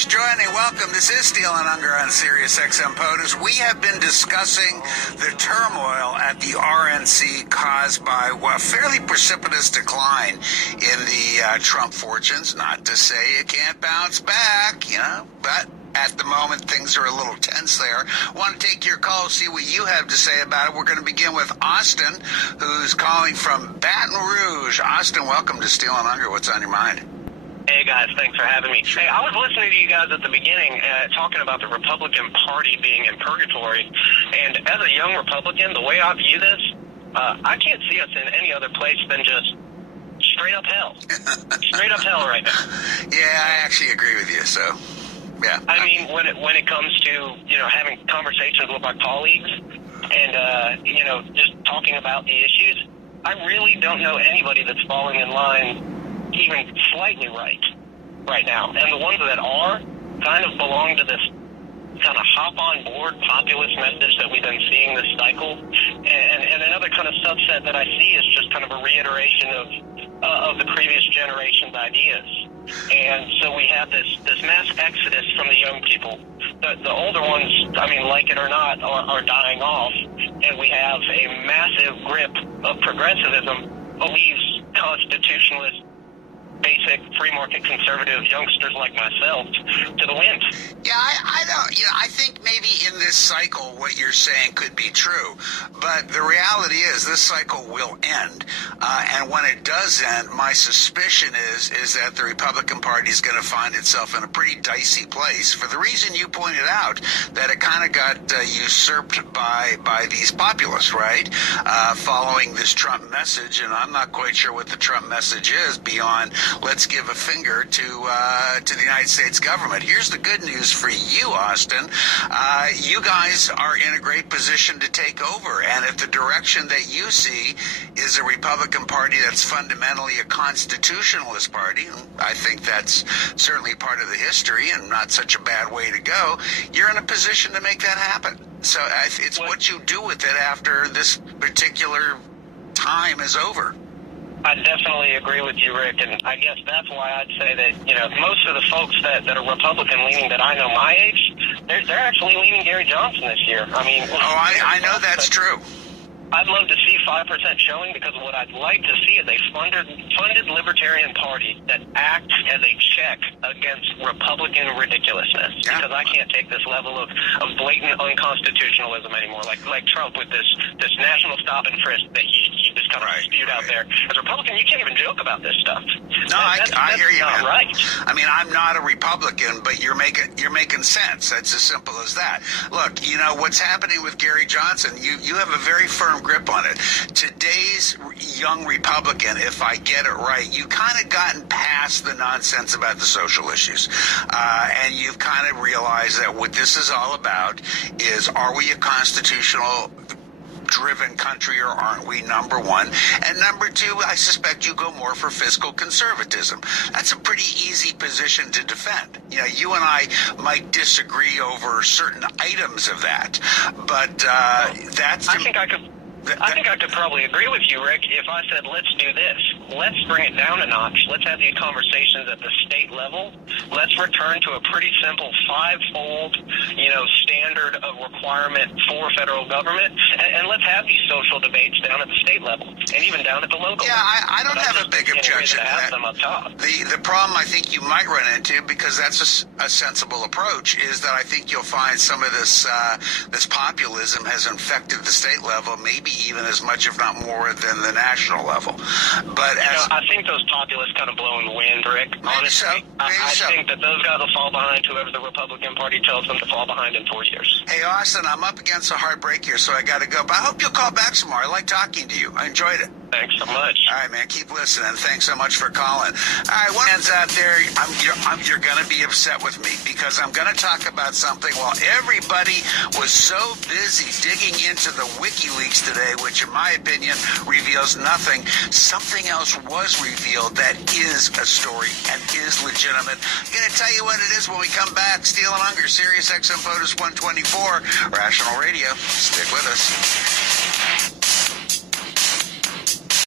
just joining, welcome. This is Steele and Ungar on Sirius XM POTUS. We have been discussing the turmoil at the RNC caused by a fairly precipitous decline in the Trump fortunes. Not to say it can't bounce back, but at the moment, things are a little tense there. Want to take your call, see what you have to say about it. We're going to begin with Austin, who's calling from Baton Rouge. Austin, welcome to Steele and Ungar. What's on your mind? Hey guys, thanks for having me. Hey, I was listening to you guys at the beginning talking about the Republican Party being in purgatory, and as a young Republican, the way I view this, I can't see us in any other place than just straight up hell. Straight up hell right now. Yeah, I actually agree with you, so, yeah. I mean, when it comes to, having conversations with my colleagues and, just talking about the issues, I really don't know anybody that's falling in line even slightly right now. And the ones that are kind of belong to this kind of hop-on-board populist message that we've been seeing this cycle. And another kind of subset that I see is just kind of a reiteration of the previous generation's ideas. And so we have this mass exodus from the young people. The older ones, like it or not, are dying off. And we have a massive grip of progressivism, believes constitutionalist, basic free market conservative youngsters like myself to the wind. Yeah, I don't. I think maybe in this cycle what you're saying could be true, but the reality is this cycle will end, and when it does end, my suspicion is that the Republican Party is going to find itself in a pretty dicey place for the reason you pointed out, that it kind of got usurped by these populists, right? Following this Trump message, and I'm not quite sure what the Trump message is beyond let's give a finger to the United States government. Here's the good news for you, Austin. You guys are in a great position to take over, and if the direction that you see is a Republican Party that's fundamentally a constitutionalist party, I think that's certainly part of the history and not such a bad way to go, you're in a position to make that happen. So it's what you do with it after this particular time is over. I definitely agree with you, Rick, and I guess that's why I'd say that, most of the folks that are Republican-leaning that I know my age, they're actually leaning Gary Johnson this year. I know that's true. I'd love to see 5% showing, because what I'd like to see is a funded libertarian party that acts as a check against Republican ridiculousness. Yeah. Because I can't take this level of blatant unconstitutionalism anymore. Like Trump with this national stop and frisk that he just kind of spewed out there. As a Republican, you can't even joke about this stuff. No, I hear you, man. Right. I'm not a Republican, but you're making sense. That's as simple as that. Look, what's happening with Gary Johnson, you have a very firm grip on it. Today's young Republican, if I get it right, you kind of gotten past the nonsense about the social issues. And you've kind of realized that what this is all about is, are we a constitutional driven country or aren't we, number one? And number two, I suspect you go more for fiscal conservatism. That's a pretty easy position to defend. You and I might disagree over certain items of that, but that's... I think I could probably agree with you, Rick, if I said, let's do this. Let's bring it down a notch. Let's have these conversations at the state level. Let's return to a pretty simple five-fold, standard of requirement for federal government. And let's have these social debates down at the state level and even down at the local level. Yeah, I don't have a big objection to that. Them up top. The problem I think you might run into, because that's a sensible approach, is that I think you'll find some of this populism has infected the state level, maybe even as much, if not more, than the national level. But I think those populists kind of blow in the wind, Rick. Honestly, I think that those guys will fall behind whoever the Republican Party tells them to fall behind in 4 years. Hey, Austin, I'm up against a hard break here, so I got to go. But I hope you'll call back some more. I like talking to you. I enjoyed it. Thanks so much. All right, man. Keep listening. Thanks so much for calling. All right, one man's out there. You're going to be upset with me because I'm going to talk about something. While everybody was so busy digging into the WikiLeaks today, which in my opinion reveals nothing, something else was revealed that is a story and is legitimate. I'm going to tell you what it is when we come back. Steele and Ungar, Sirius XM POTUS 124, Rational Radio. Stick with us.